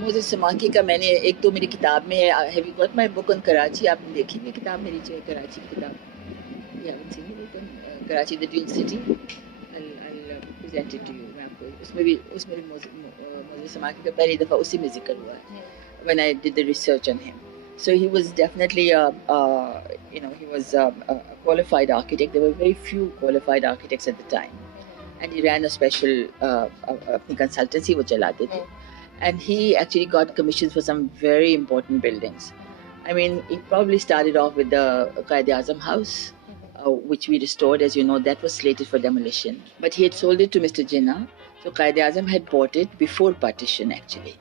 मुझे समाकी का मैंने एक तो मेरी किताब में है, have you got my book on Karachi, आपने देखी है किताब मेरी जो है कराची की किताब, या Karachi the dual city, I'll present it to you. मैं आपको उसमें भी मुझे समाकी का पहली दफ़ा उसी में जिक्र हुआ है when I did the research on him. So he was definitely he was a qualified architect. There were very few qualified architects at the time, and he ran a special अपनी consultancy वो चलाते थे, and he actually got commissions for some very important buildings. I mean, he probably started off with the Qaid-e-Azam house, which we restored. As you know, that was slated for demolition, but he had sold it to Mr. Jinnah. So Qaid-e-Azam had bought it before partition. Actually,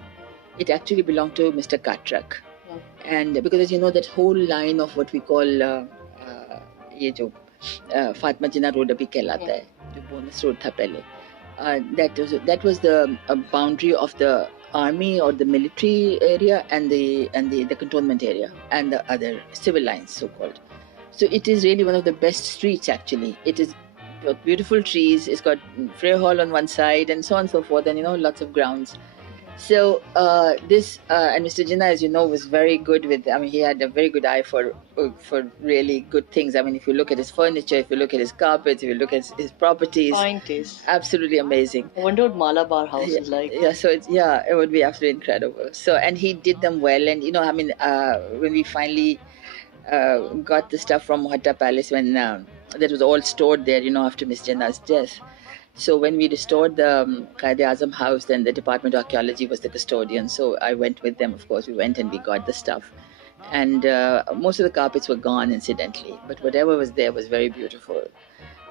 it actually belonged to Mr. Katrak. And because, as you know, that whole line of what we call ये जो Fatma Jinnah Road अभी कहलाता है, जो bonus road था पहले, that was the boundary of the army or the military area and the cantonment area and the other civil lines, so called. So it is really one of the best streets. Actually, it is got beautiful trees. It's got Frey Hall on one side and so on and so forth, and lots of grounds. So this and Mr. Jinnah, as you know, was very good with. I mean, he had a very good eye for really good things. I mean, if you look at his furniture, if you look at his carpets, if you look at his properties, fine taste, absolutely amazing. I wonder what Malabar house is like. Yeah, so it would be absolutely incredible. So, and he did them well, and I mean, when we finally got the stuff from Muhatta Palace, when that was all stored there, after Miss Jinnah's death. So when we restored the Qaid-e-Azam house, then the Department of Archaeology was the custodian. So I went with them, of course. We went and we got the stuff. And most of the carpets were gone, incidentally. But whatever was there was very beautiful.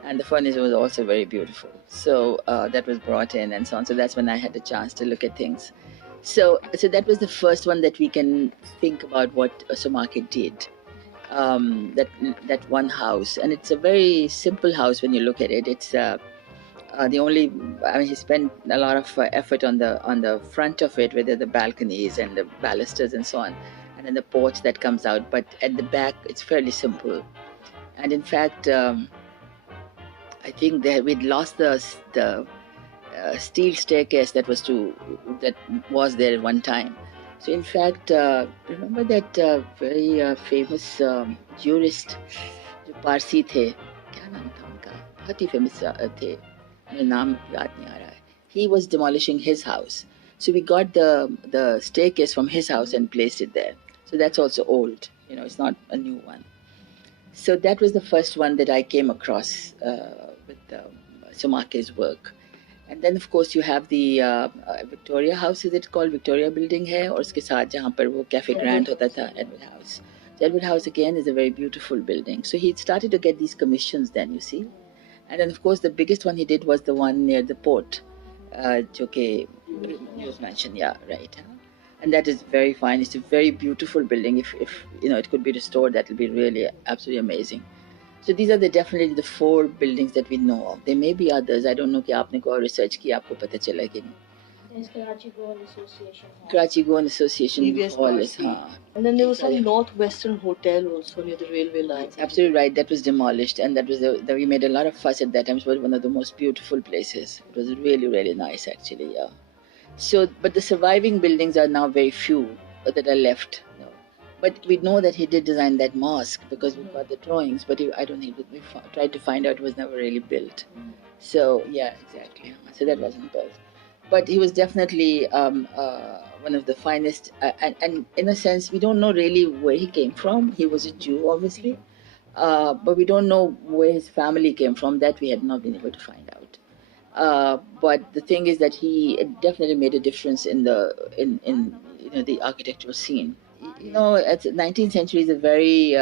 And the furniture was also very beautiful. So that was brought in and so on. So that's when I had a chance to look at things. So that was the first one that we can think about what Somake did. That one house. And it's a very simple house when you look at it. It's... he spent a lot of effort on the front of it, whether the balconies and the balusters and so on, and then the porch that comes out. But at the back, it's fairly simple. And in fact, I think we'd lost the steel staircase that was there at one time. So in fact, remember that very famous jurist, जो पारसी थे, क्या नाम था उनका, बहुत ही famous थे. He was demolishing his house, so we got the staircase from his house and placed it there. So that's also old, it's not a new one. So that was the first one that I came across with Somake's work. And then of course you have the Victoria House, is it called Victoria Building hai, और उसके साथ जहाँ पर वो Cafe Grand होता था, Edward House. So Edward House again is a very beautiful building. So he started to get these commissions then, you see. And then, of course, the biggest one he did was the one near the port, जो कि you mentioned, yeah, right. And that is very fine. It's a very beautiful building. If it could be restored, that will be really absolutely amazing. So these are definitely the 4 buildings that we know of. There may be others. I don't know कि आपने कोई research किया, आपको पता चला कि नहीं. There's Karachi Goan Association. Karachi Goan Association Hall is, and then there was some Northwestern Hotel also near the railway line. Absolutely right. That was demolished, and that was we made a lot of fuss at that time. It was one of the most beautiful places. It was really, really nice, actually. Yeah. So, but the surviving buildings are now very few that are left. But we know that he did design that mosque because we've got the drawings. But I don't think we tried to find out. It was never really built. So yeah, exactly. So that wasn't built. But he was definitely one of the finest, and in a sense, we don't know really where he came from. He was a Jew, obviously, but we don't know where his family came from. That we had not been able to find out. But the thing is that he definitely made a difference in the architectural scene. At the 19th century is a very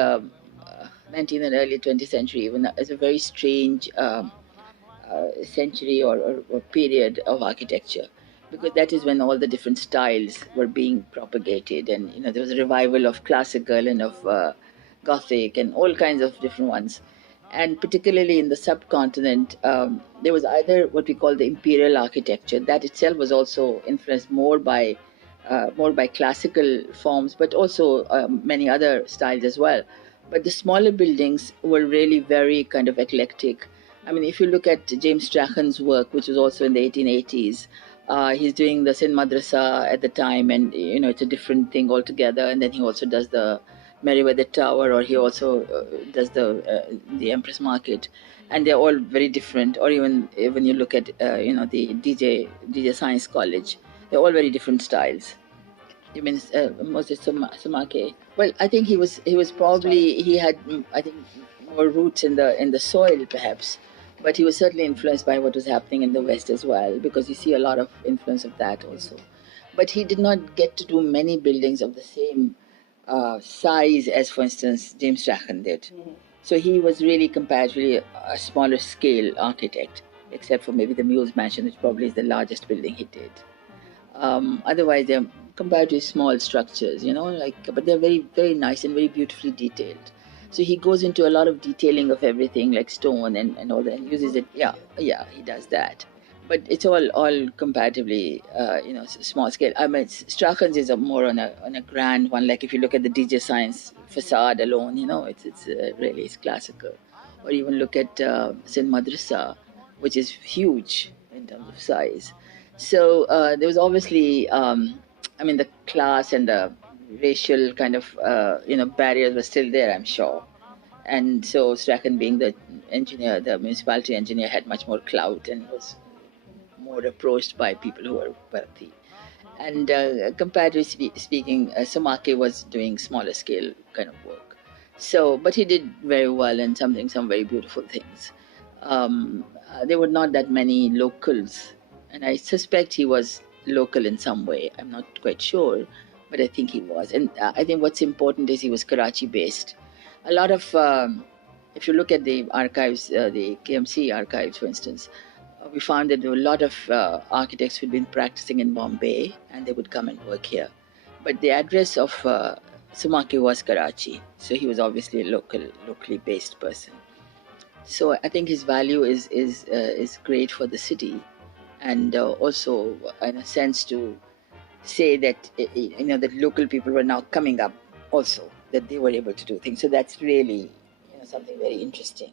19th and early 20th century even is a very strange. Century or period of architecture, because that is when all the different styles were being propagated, and there was a revival of classical and of Gothic and all kinds of different ones. And particularly in the subcontinent, there was either what we call the imperial architecture, that itself was also influenced more by classical forms, but also many other styles as well. But the smaller buildings were really very kind of eclectic. I mean, if you look at James Strachan's work, which was also in the 1880s, He's doing the Sin Madrasa at the time, and it's a different thing altogether. And then he also does the Meriwether Tower, or he also does the Empress Market, and they're all very different. Or even when you look at the DJ Science College, they're all very different styles. You mean Moses Sumake? Well, I think he was probably, he had, I think, more roots in the soil perhaps, but he was certainly influenced by what was happening in the West as well, because you see a lot of influence of that also. But he did not get to do many buildings of the same size as, for instance, James Strachan did. So he was really comparatively a smaller scale architect, except for maybe the Muse Mansion, which probably is the largest building he did. Otherwise, they're comparatively small structures, but they're very, very nice and very beautifully detailed. So he goes into a lot of detailing of everything, like stone and all that, and uses it. Yeah, he does that. But it's all comparatively, small scale. I mean, Strachan's is more on a grand one. Like if you look at the DJ Science facade alone, it's really it's classical. Or even look at Sin Madrasa, which is huge in terms of size. So there was obviously, the class and the racial kind of, barriers were still there, I'm sure. And so Strachan, being the engineer, the municipality engineer, had much more clout and was more approached by people who were wealthy. And comparatively speaking, Samake was doing smaller scale kind of work. So, but he did very well and some very beautiful things. There were not that many locals, and I suspect he was local in some way. I'm not quite sure, but I think he was. And I think what's important is he was Karachi based. A lot of, if you look at the archives, the KMC archives, for instance, we found that there were a lot of architects who'd been practicing in Bombay, and they would come and work here. But the address of Sumaki was Karachi, so he was obviously a locally based person. So I think his value is great for the city, and also in a sense to say that that local people were now coming up also, that they were able to do things. So that's really something very interesting.